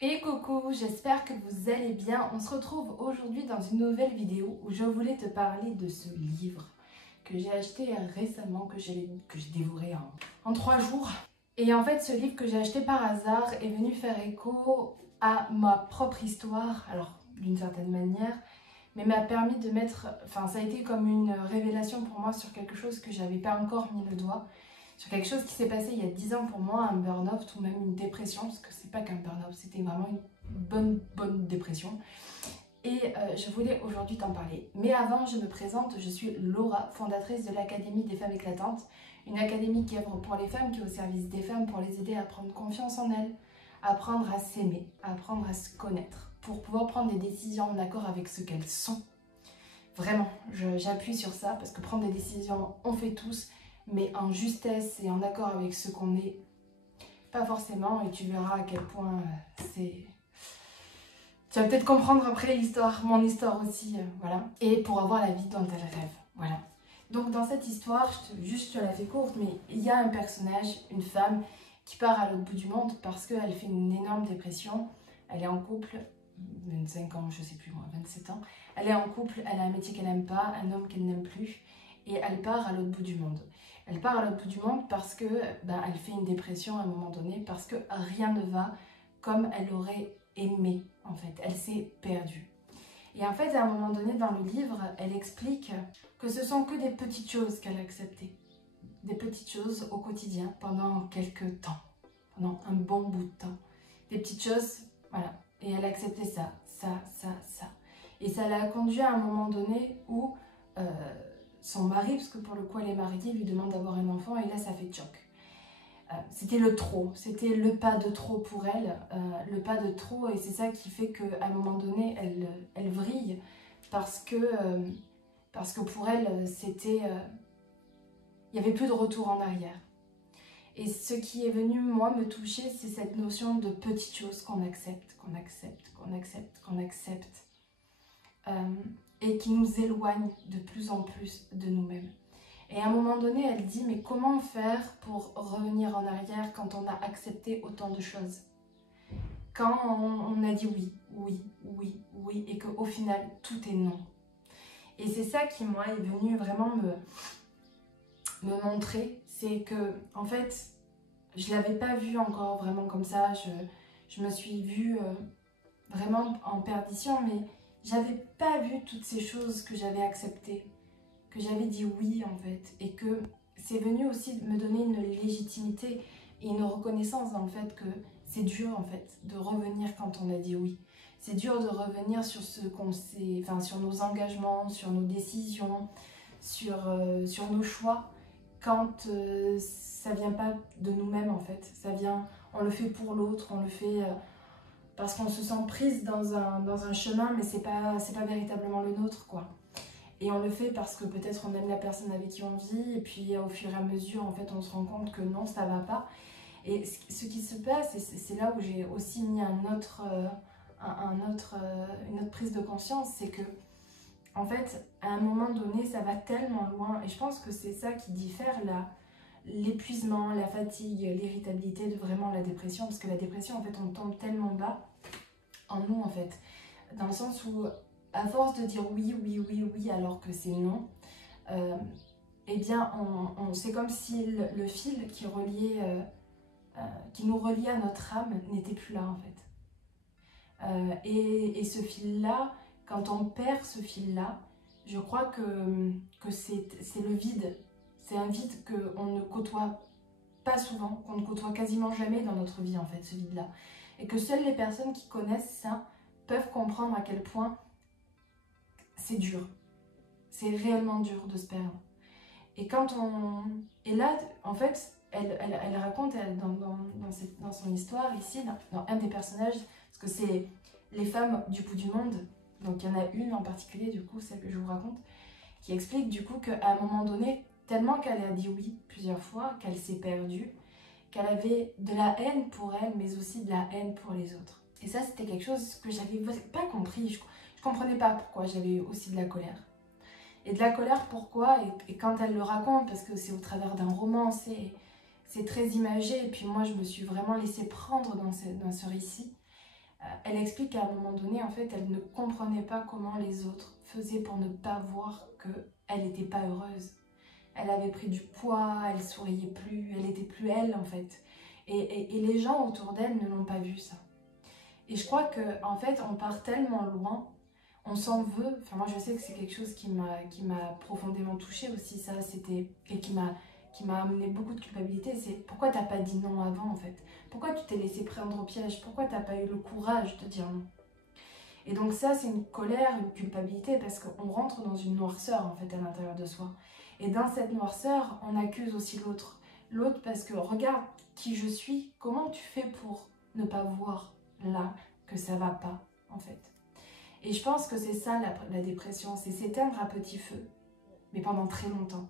Et coucou, j'espère que vous allez bien. On se retrouve aujourd'hui dans une nouvelle vidéo où je voulais te parler de ce livre que j'ai acheté récemment, que j'ai dévoré en 3 jours. Et en fait, ce livre que j'ai acheté par hasard est venu faire écho à ma propre histoire, alors d'une certaine manière, mais m'a permis de mettre, ça a été comme une révélation pour moi sur quelque chose que j'avais pas encore mis le doigt. Sur quelque chose qui s'est passé il y a 10 ans pour moi, un burn-out ou même une dépression, parce que c'est pas qu'un burn-out, c'était vraiment une bonne dépression. Et je voulais aujourd'hui t'en parler. Mais avant, je me présente, je suis Laura, fondatrice de l'Académie des femmes éclatantes, une académie qui œuvre pour les femmes, qui est au service des femmes pour les aider à prendre confiance en elles, à apprendre à s'aimer, à apprendre à se connaître, pour pouvoir prendre des décisions en accord avec ce qu'elles sont. Vraiment, j'appuie sur ça, parce que prendre des décisions, on fait tous, mais en justesse et en accord avec ce qu'on est, pas forcément, et tu verras à quel point c'est... Tu vas peut-être comprendre après l'histoire, mon histoire aussi, voilà. Et pour avoir la vie dont elle rêve, voilà. Donc dans cette histoire, je te la fais courte, mais il y a un personnage, une femme, qui part à l'autre bout du monde parce qu'elle fait une énorme dépression, elle est en couple, 25 ans, je sais plus moi, 27 ans, elle est en couple, elle a un métier qu'elle n'aime pas, un homme qu'elle n'aime plus, et elle part à l'autre bout du monde. Elle part à l'autre bout du monde parce que elle fait une dépression à un moment donné, parce que rien ne va comme elle aurait aimé, en fait. Elle s'est perdue. Et en fait, à un moment donné dans le livre, elle explique que ce sont que des petites choses qu'elle a acceptées. Des petites choses au quotidien, pendant quelques temps, pendant un bon bout de temps. Des petites choses, voilà. Et elle a accepté ça. Et ça l'a conduit à un moment donné où son mari, parce que pour le coup elle est mariée, lui demande d'avoir un enfant et là ça fait choc. C'était le trop, c'était le pas de trop pour elle, le pas de trop, et c'est ça qui fait qu'à un moment donné elle vrille parce que pour elle c'était, il n'y avait plus de retour en arrière. Et ce qui est venu moi me toucher, c'est cette notion de petites choses qu'on accepte, et qui nous éloignent de plus en plus de nous-mêmes. Et à un moment donné, elle dit, mais comment faire pour revenir en arrière quand on a accepté autant de choses? Quand on a dit oui, et qu'au final, tout est non. Et c'est ça qui, moi, est venu vraiment me montrer, c'est que, en fait, je ne l'avais pas vu encore vraiment comme ça, je me suis vue vraiment en perdition, mais j'avais pas vu toutes ces choses que j'avais acceptées, que j'avais dit oui en fait, et que c'est venu aussi me donner une légitimité et une reconnaissance dans le fait que c'est dur en fait de revenir quand on a dit oui. C'est dur de revenir sur ce qu'on sait, sur nos engagements, sur nos décisions, sur nos choix, quand ça vient pas de nous-mêmes en fait. Ça vient, on le fait pour l'autre, on le fait parce qu'on se sent prise dans un chemin, mais c'est pas véritablement le nôtre quoi. Et on le fait parce que peut-être on aime la personne avec qui on vit, et puis au fur et à mesure, en fait, on se rend compte que non, ça va pas. Et ce qui se passe, et c'est là où j'ai aussi mis une autre prise de conscience, c'est que, en fait, à un moment donné, ça va tellement loin, et je pense que c'est ça qui diffère l'épuisement, la fatigue, l'irritabilité de vraiment la dépression, parce que la dépression, en fait, on tombe tellement bas en nous, en fait, dans le sens où à force de dire oui alors que c'est non, eh bien c'est comme si le fil qui reliait, qui nous reliait à notre âme n'était plus là en fait. Et ce fil-là, quand on perd ce fil-là, je crois que c'est le vide. C'est un vide qu'on ne côtoie pas souvent, qu'on ne côtoie quasiment jamais dans notre vie en fait, ce vide-là. Et que seules les personnes qui connaissent ça peuvent comprendre à quel point c'est dur. C'est réellement dur de se perdre. Et quand on... Et là, en fait, elle raconte dans son histoire, ici, dans un des personnages, parce que c'est les femmes du bout du monde, donc il y en a une en particulier, du coup, celle que je vous raconte, qui explique du coup qu'à un moment donné, tellement qu'elle a dit oui plusieurs fois, qu'elle s'est perdue, qu'elle avait de la haine pour elle, mais aussi de la haine pour les autres. Et ça, c'était quelque chose que j'avais pas compris. Je comprenais pas pourquoi j'avais aussi de la colère. Et de la colère, pourquoi? Et quand elle le raconte, parce que c'est au travers d'un roman, c'est très imagé, et puis moi je me suis vraiment laissée prendre dans ce récit. Elle explique qu'à un moment donné, en fait, elle ne comprenait pas comment les autres faisaient pour ne pas voir qu'elle n'était pas heureuse. Elle avait pris du poids, elle souriait plus, elle était plus elle, en fait. Et les gens autour d'elle ne l'ont pas vu, ça. Et je crois que en fait, on part tellement loin, on s'en veut. Enfin, moi, je sais que c'est quelque chose qui m'a profondément touchée aussi, ça. Et qui m'a amené beaucoup de culpabilité. C'est pourquoi t'as pas dit non avant, en fait. Pourquoi tu t'es laissé prendre au piège? Pourquoi t'as pas eu le courage de dire non? Et donc ça, c'est une colère, une culpabilité, parce qu'on rentre dans une noirceur, en fait, à l'intérieur de soi. Et dans cette noirceur, on accuse aussi l'autre. L'autre parce que regarde qui je suis, comment tu fais pour ne pas voir là que ça va pas, en fait. Et je pense que c'est ça la dépression, c'est s'éteindre à petit feu, mais pendant très longtemps.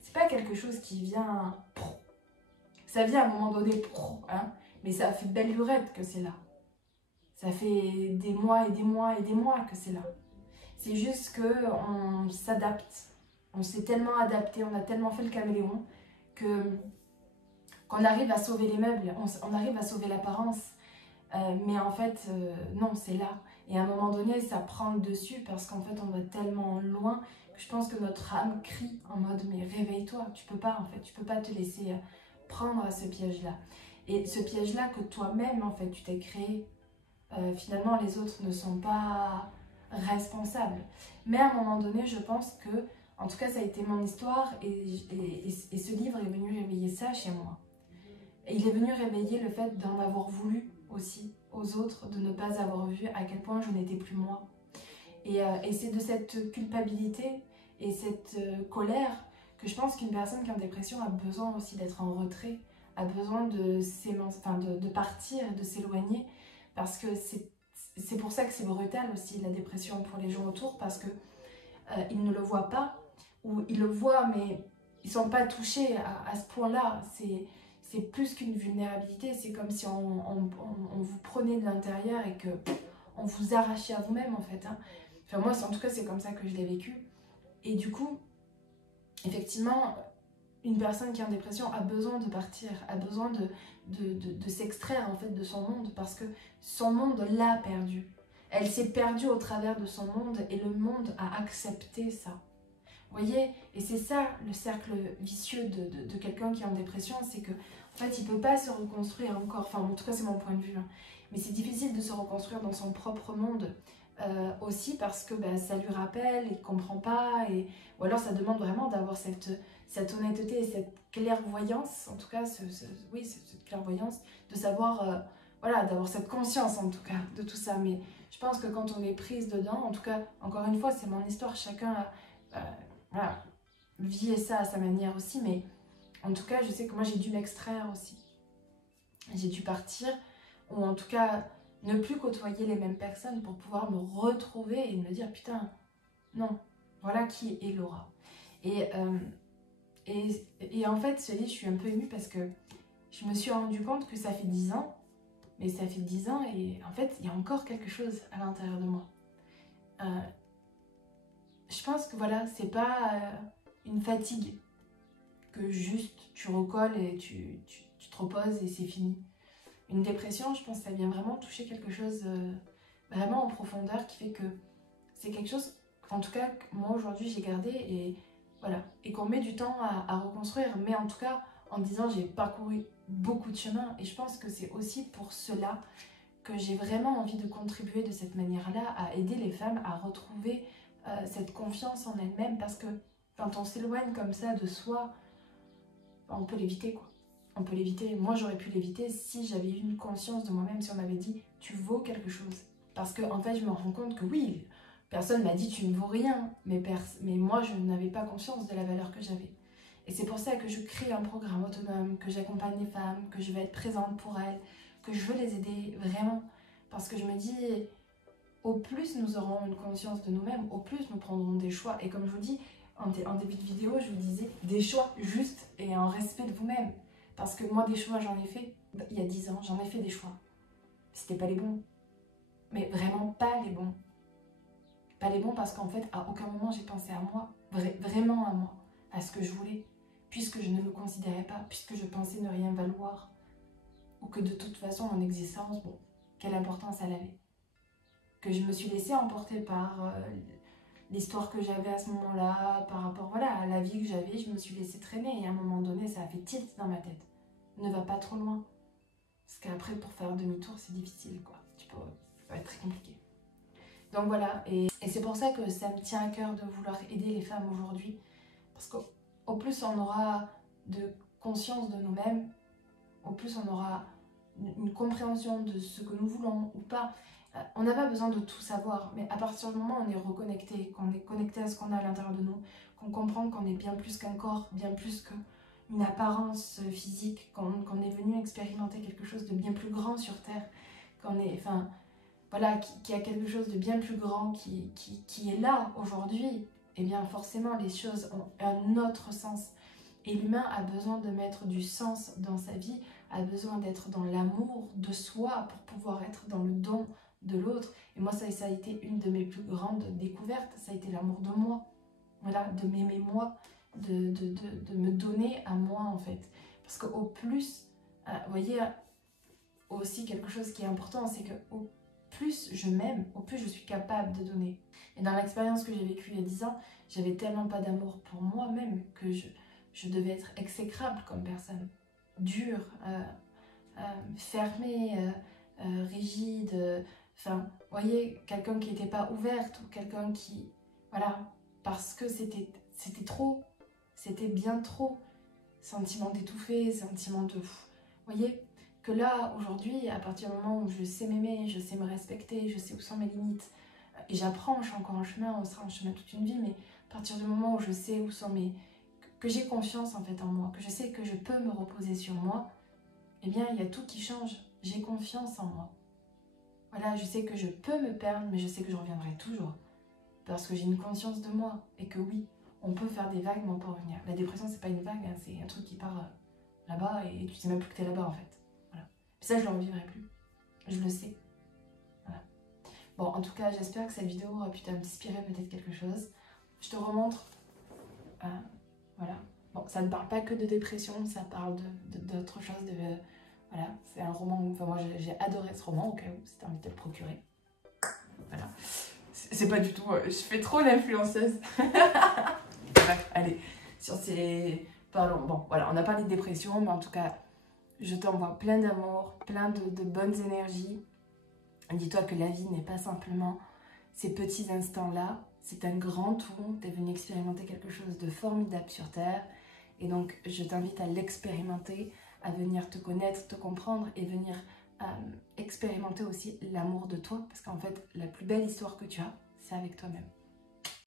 C'est pas quelque chose qui vient... Ça vient à un moment donné, hein, mais ça fait belle lurette que c'est là. Ça fait des mois et des mois et des mois que c'est là. C'est juste qu'on s'adapte. On s'est tellement adapté, on a tellement fait le caméléon qu'on arrive à sauver les meubles, on arrive à sauver l'apparence. Mais en fait, non, c'est là. Et à un moment donné, ça prend le dessus parce qu'en fait, on va tellement loin que je pense que notre âme crie en mode « mais réveille-toi, tu peux pas en fait, tu peux pas te laisser prendre à ce piège-là. » Et ce piège-là que toi-même, en fait, tu t'es créé, finalement, les autres ne sont pas responsables. Mais à un moment donné, je pense que, en tout cas, ça a été mon histoire et ce livre est venu réveiller ça chez moi. Et il est venu réveiller le fait d'en avoir voulu aussi aux autres, de ne pas avoir vu à quel point je n'étais plus moi. Et c'est de cette culpabilité et cette colère que je pense qu'une personne qui est en dépression a besoin aussi d'être en retrait, a besoin de partir, de s'éloigner, parce que c'est pour ça que c'est brutal aussi la dépression pour les gens autour, parce que ils ne le voient pas, ou ils le voient mais ils ne sont pas touchés à ce point-là. C'est plus qu'une vulnérabilité, c'est comme si on vous prenait de l'intérieur et qu'on vous arrachait à vous-même en fait. Hein. Enfin moi, en tout cas, c'est comme ça que je l'ai vécu. Et du coup, effectivement, une personne qui est en dépression a besoin de partir, a besoin de s'extraire en fait de son monde parce que son monde l'a perdu. Elle s'est perdue au travers de son monde et le monde a accepté ça. Vous voyez, et c'est ça le cercle vicieux de quelqu'un qui est en dépression, c'est que en fait il ne peut pas se reconstruire encore, enfin en tout cas c'est mon point de vue, hein. Mais c'est difficile de se reconstruire dans son propre monde aussi parce que ça lui rappelle, il ne comprend pas, ou alors ça demande vraiment d'avoir cette honnêteté et cette clairvoyance, en tout cas oui, cette clairvoyance, de savoir, voilà, d'avoir cette conscience en tout cas de tout ça. Mais je pense que quand on est prise dedans, en tout cas, encore une fois, c'est mon histoire, chacun a... voilà, vit ça à sa manière aussi, mais en tout cas, je sais que moi, j'ai dû m'extraire aussi. J'ai dû partir, ou en tout cas, ne plus côtoyer les mêmes personnes pour pouvoir me retrouver et me dire, putain, non, voilà qui est Laura. Et en fait, ce livre, je suis un peu émue parce que je me suis rendu compte que ça fait 10 ans, mais ça fait 10 ans et en fait, il y a encore quelque chose à l'intérieur de moi. Je pense que voilà, c'est pas une fatigue que juste tu recolles et tu te reposes et c'est fini. Une dépression, je pense que ça vient vraiment toucher quelque chose vraiment en profondeur qui fait que c'est quelque chose, en tout cas, que moi aujourd'hui j'ai gardé et voilà. Et qu'on met du temps à reconstruire, mais en tout cas en disant j'ai parcouru beaucoup de chemin et je pense que c'est aussi pour cela que j'ai vraiment envie de contribuer de cette manière-là à aider les femmes à retrouver cette confiance en elles-mêmes parce que quand on s'éloigne comme ça de soi, on peut l'éviter quoi. On peut l'éviter. Moi j'aurais pu l'éviter si j'avais eu une conscience de moi-même, si on m'avait dit tu vaux quelque chose. Parce que en fait je me rends compte que oui, personne m'a dit tu ne vaux rien, mais moi je n'avais pas conscience de la valeur que j'avais. Et c'est pour ça que je crée un programme autonome, que j'accompagne les femmes, que je vais être présente pour elles, que je veux les aider vraiment. Parce que je me dis, au plus nous aurons une conscience de nous-mêmes, au plus nous prendrons des choix. Et comme je vous dis, en début de vidéo, je vous disais des choix justes et en respect de vous-même. Parce que moi, des choix, j'en ai fait il y a 10 ans, j'en ai fait des choix. C'était pas les bons. Mais vraiment pas les bons. Pas les bons parce qu'en fait, à aucun moment j'ai pensé à moi, vraiment à moi, à ce que je voulais. Puisque je ne me considérais pas, puisque je pensais ne rien valoir. Ou que de toute façon, mon existence, bon, quelle importance elle avait. Que je me suis laissée emporter par l'histoire que j'avais à ce moment-là, par rapport voilà, à la vie que j'avais, je me suis laissée traîner et à un moment donné, ça a fait tilt dans ma tête. Ne va pas trop loin. Parce qu'après, pour faire demi-tour, c'est difficile, quoi. Ça va être très compliqué. Donc voilà, et c'est pour ça que ça me tient à cœur de vouloir aider les femmes aujourd'hui. Parce qu'au plus on aura de conscience de nous-mêmes, au plus on aura une compréhension de ce que nous voulons ou pas. On n'a pas besoin de tout savoir, mais à partir du moment où on est reconnecté, qu'on est connecté à ce qu'on a à l'intérieur de nous, qu'on comprend qu'on est bien plus qu'un corps, bien plus qu'une apparence physique, qu'on est venu expérimenter quelque chose de bien plus grand sur Terre, qu'on est, enfin, voilà, qu'il y a quelque chose de bien plus grand qui est là aujourd'hui, eh bien forcément les choses ont un autre sens. Et l'humain a besoin de mettre du sens dans sa vie, a besoin d'être dans l'amour de soi pour pouvoir être dans le don de l'autre. Et moi, ça a été une de mes plus grandes découvertes, ça a été l'amour de moi. Voilà, de m'aimer moi, de me donner à moi en fait. Parce qu'au plus, vous voyez, aussi quelque chose qui est important, c'est qu'au plus je m'aime, au plus je suis capable de donner. Et dans l'expérience que j'ai vécue il y a 10 ans, j'avais tellement pas d'amour pour moi-même que je devais être exécrable comme personne. Dure, fermée, rigide, enfin, vous voyez, quelqu'un qui n'était pas ouverte ou quelqu'un qui, voilà, parce que c'était trop, c'était bien trop, sentiment d'étouffer, sentiment de, vous voyez, que là, aujourd'hui, à partir du moment où je sais m'aimer, je sais me respecter, je sais où sont mes limites, et j'apprends, je suis encore en chemin, on sera en chemin toute une vie, mais à partir du moment où je sais où sont que j'ai confiance en fait en moi, que je sais que je peux me reposer sur moi, eh bien, il y a tout qui change. J'ai confiance en moi. Voilà, je sais que je peux me perdre, mais je sais que je reviendrai toujours. Parce que j'ai une conscience de moi. Et que oui, on peut faire des vagues, mais on peut revenir. La dépression, c'est pas une vague, hein, c'est un truc qui part là-bas et tu sais même plus que t'es là-bas en fait. Voilà. Et ça, je le revivrai plus. Je le sais. Voilà. Bon, en tout cas, j'espère que cette vidéo aura pu t'inspirer peut-être quelque chose. Je te remontre. Voilà. Bon, ça ne parle pas que de dépression, ça parle d'autres choses. Voilà, c'est un roman. Enfin, moi, j'ai adoré ce roman, au cas où, si tu as envie de te le procurer. Voilà. C'est pas du tout. Je fais trop l'influenceuse. Bref, allez. Sur ces. Parlons. Bon, voilà, on a parlé de dépression, mais en tout cas, je t'envoie plein d'amour, plein de bonnes énergies. Dis-toi que la vie n'est pas simplement ces petits instants-là. C'est un grand tout. Tu es venu expérimenter quelque chose de formidable sur Terre. Et donc, je t'invite à l'expérimenter, à venir te connaître, te comprendre et venir expérimenter aussi l'amour de toi. Parce qu'en fait, la plus belle histoire que tu as, c'est avec toi-même.